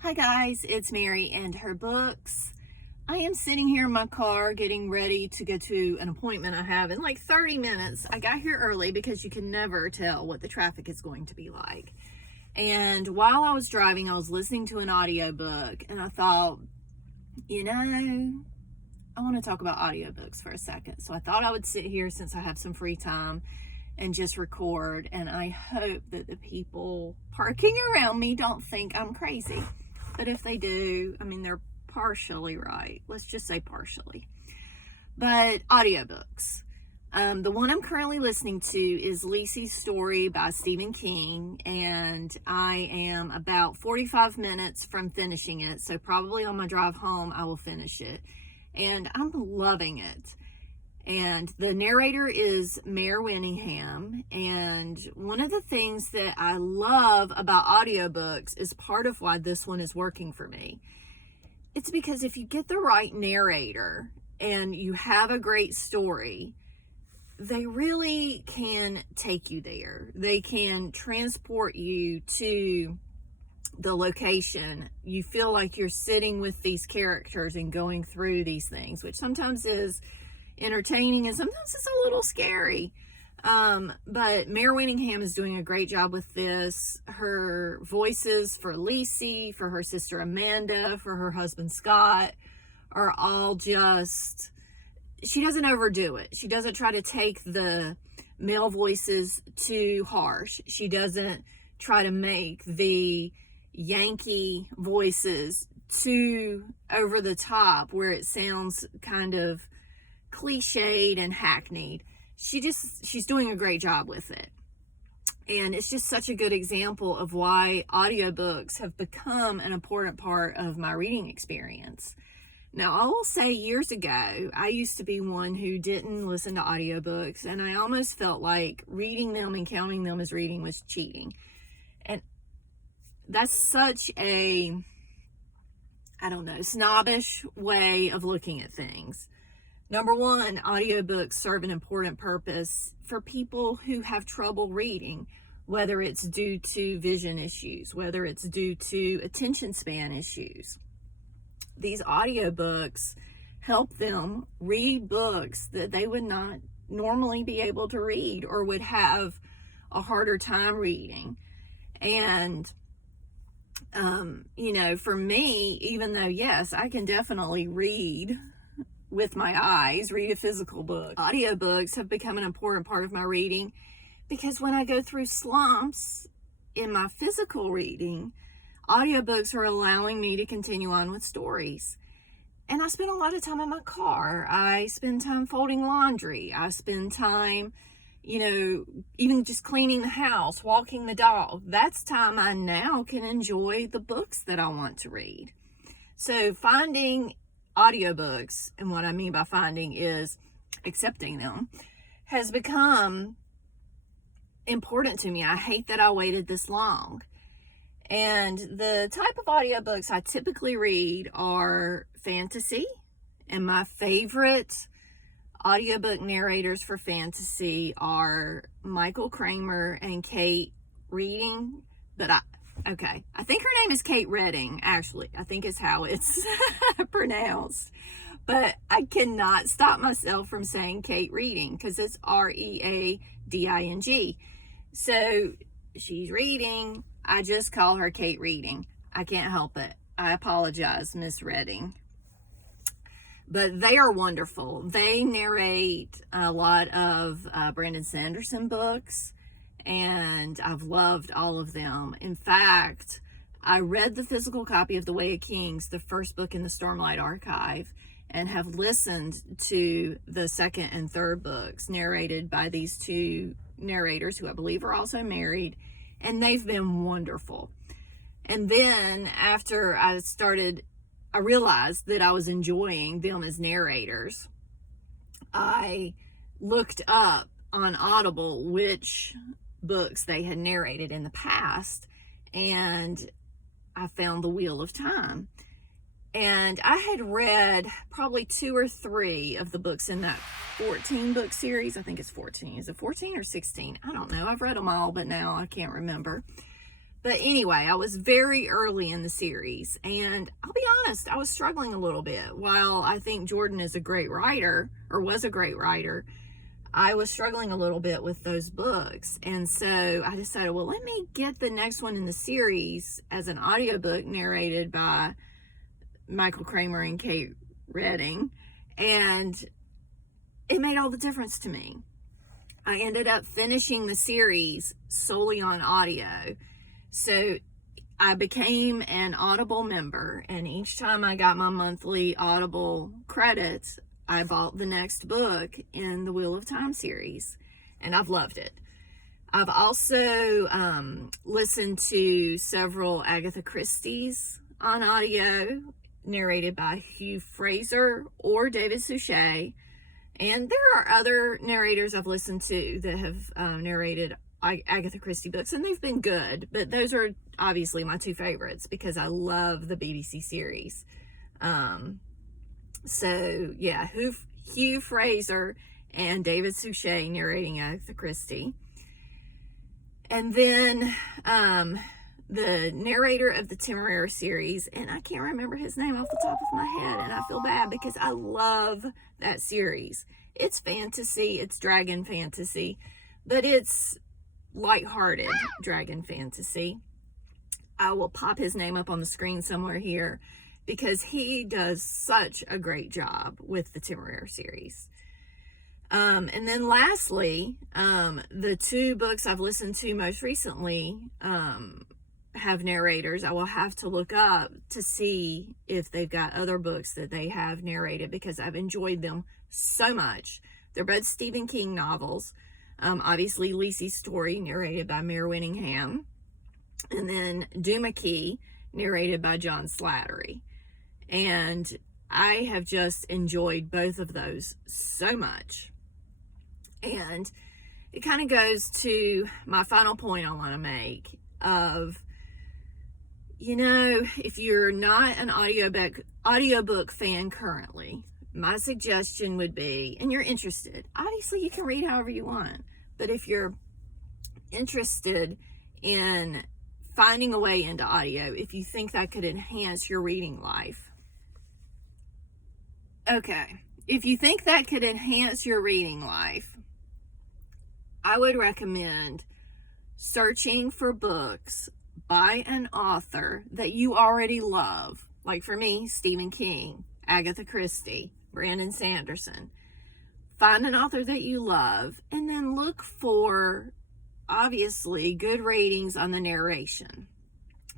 Hi guys, it's Mary and her books. I am sitting here in my car getting ready to go to an appointment I have in like 30 minutes. I got here early because you can never tell what the traffic is going to be like. And while I was driving, I was listening to an audiobook and I thought, I want to talk about audiobooks for a second. So I thought I would sit here since I have some free time and just record. And I hope that the people parking around me don't think I'm crazy. But if they do, they're partially right. Let's just say partially. But audiobooks. The one I'm currently listening to is Lisey's Story by Stephen King, and I am about 45 minutes from finishing it. So probably on my drive home, I will finish it. And I'm loving it. And the narrator is Mare Winningham. And one of the things that I love about audiobooks is part of why this one is working for me. It's because if you get the right narrator and you have a great story, they really can take you there. They can transport you to the location. You feel like you're sitting with these characters and going through these things, which sometimes is entertaining and sometimes it's a little scary. But Mare Winningham is doing a great job with this. Her voices for Lisey, for her sister Amanda, for her husband Scott are all just, she doesn't overdo it. She doesn't try to take the male voices too harsh. She doesn't try to make the Yankee voices too over the top where it sounds kind of cliched and hackneyed. She's doing a great job with it. And it's just such a good example of why audiobooks have become an important part of my reading experience. Now, I will say years ago, I used to be one who didn't listen to audiobooks, and I almost felt like reading them and counting them as reading was cheating. And that's such a, snobbish way of looking at things. Number one, audiobooks serve an important purpose for people who have trouble reading, whether it's due to vision issues, whether it's due to attention span issues. These audiobooks help them read books that they would not normally be able to read or would have a harder time reading. And for me, even though, yes, I can definitely read with my eyes, read a physical book, audiobooks have become an important part of my reading because when I go through slumps in my physical reading, audiobooks are allowing me to continue on with stories. And I spend a lot of time in my car. I spend time folding laundry. I spend time, even just cleaning the house, walking the dog. That's time I now can enjoy the books that I want to read. So finding audiobooks, and what I mean by finding is accepting them, has become important to me. I hate that I waited this long. And the type of audiobooks I typically read are fantasy, and my favorite audiobook narrators for fantasy are Michael Kramer and Kate Reading, but I think her name is Kate Redding, actually. I think is how it's pronounced. But I cannot stop myself from saying Kate Reading because it's Reading. So she's reading. I just call her Kate Reading. I can't help it. I apologize, Miss Redding. But they are wonderful. They narrate a lot of Brandon Sanderson books, and I've loved all of them. In fact, I read the physical copy of The Way of Kings, the first book in the Stormlight Archive, and have listened to the second and third books narrated by these two narrators who I believe are also married, and they've been wonderful. And then after I realized that I was enjoying them as narrators, I looked up on Audible which books they had narrated in the past, and I found The Wheel of Time. And I had read probably 2 or 3 of the books in that 14 book series. I think it's 14. Is it 14 or 16? I don't know. I've read them all, but now I can't remember. But anyway, I was very early in the series, and I'll be honest, I was struggling a little bit. While I think Jordan is a great writer, or was a great writer, I was struggling a little bit with those books. And so I decided, well, let me get the next one in the series as an audiobook narrated by Michael Kramer and Kate Redding. And it made all the difference to me. I ended up finishing the series solely on audio. So I became an Audible member, and each time I got my monthly Audible credits, I bought the next book in the Wheel of Time series, and I've loved it. I've also listened to several Agatha Christie's on audio, narrated by Hugh Fraser or David Suchet. And there are other narrators I've listened to that have narrated Agatha Christie books, and they've been good, but those are obviously my two favorites because I love the BBC series. So yeah, Hugh Fraser and David Suchet narrating Agatha Christie. And then the narrator of the Temeraire series, and I can't remember his name off the top of my head, and I feel bad because I love that series. It's fantasy, it's dragon fantasy, but it's lighthearted dragon fantasy. I will pop his name up on the screen somewhere here because he does such a great job with the Temeraire series. And then lastly, the two books I've listened to most recently have narrators. I will have to look up to see if they've got other books that they have narrated because I've enjoyed them so much. They're both Stephen King novels. Obviously, Lisey's Story, narrated by Mare Winningham, and then Doomakey, narrated by John Slattery. And I have just enjoyed both of those so much. And it kind of goes to my final point I want to make of, if you're not an audiobook fan currently, my suggestion would be, and you're interested, obviously you can read however you want, but if you're interested in finding a way into audio, if you think that could enhance your reading life, if you think that could enhance your reading life, I would recommend searching for books by an author that you already love. Like for me, Stephen King, Agatha Christie, Brandon Sanderson. Find an author that you love, and then look for, obviously, good ratings on the narration.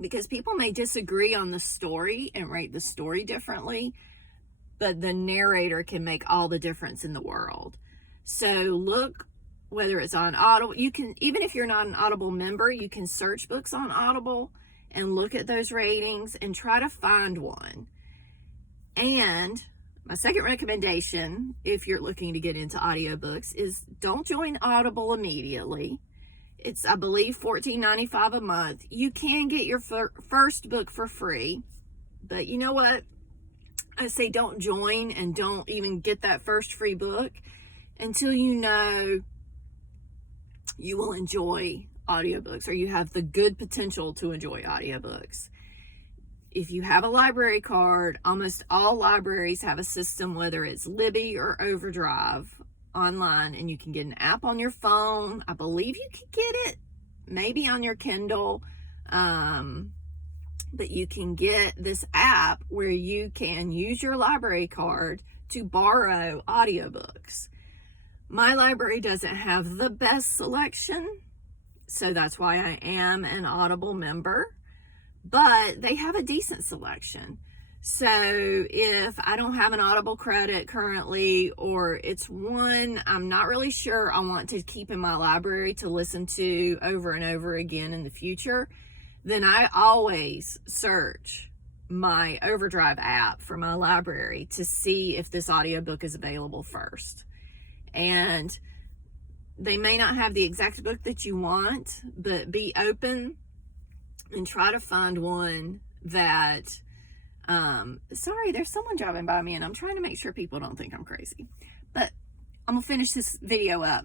Because people may disagree on the story and rate the story differently, but the narrator can make all the difference in the world. So look, whether it's on Audible, you can, even if you're not an Audible member, you can search books on Audible and look at those ratings and try to find one. And my second recommendation, if you're looking to get into audiobooks, is don't join Audible immediately. It's, I believe, $14.95 a month. You can get your first book for free, but you know what? I say don't join and don't even get that first free book until you know you will enjoy audiobooks, or you have the good potential to enjoy audiobooks. If you have a library card, almost all libraries have a system, whether it's Libby or Overdrive, online, and you can get an app on your phone. I believe you can get it maybe on your Kindle, but you can get this app where you can use your library card to borrow audiobooks. My library doesn't have the best selection, so that's why I am an Audible member, but they have a decent selection. So if I don't have an Audible credit currently, or it's one I'm not really sure I want to keep in my library to listen to over and over again in the future, then I always search my Overdrive app for my library to see if this audiobook is available first. And they may not have the exact book that you want, but be open and try to find one that, sorry, there's someone driving by me and I'm trying to make sure people don't think I'm crazy, but I'm gonna finish this video up.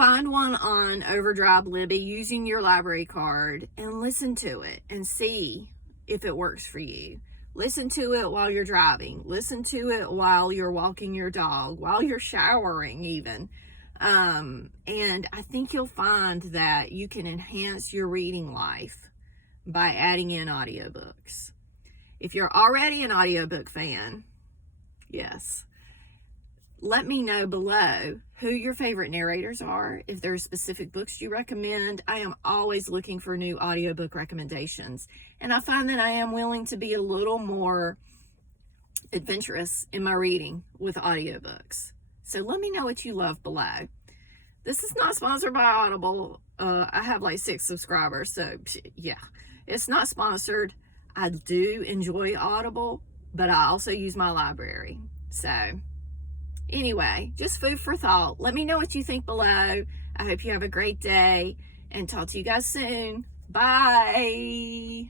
find one on Overdrive Libby using your library card and listen to it and see if it works for you. Listen to it while you're driving. Listen to it while you're walking your dog, while you're showering even. And I think you'll find that you can enhance your reading life by adding in audiobooks. If you're already an audiobook fan, yes, let me know below who your favorite narrators are. If there are specific books you recommend, I am always looking for new audiobook recommendations. And I find that I am willing to be a little more adventurous in my reading with audiobooks. So let me know what you love below. This is not sponsored by Audible. I have like 6 subscribers, so yeah, it's not sponsored. I do enjoy Audible, but I also use my library. So anyway, just food for thought. Let me know what you think below. I hope you have a great day and talk to you guys soon. Bye.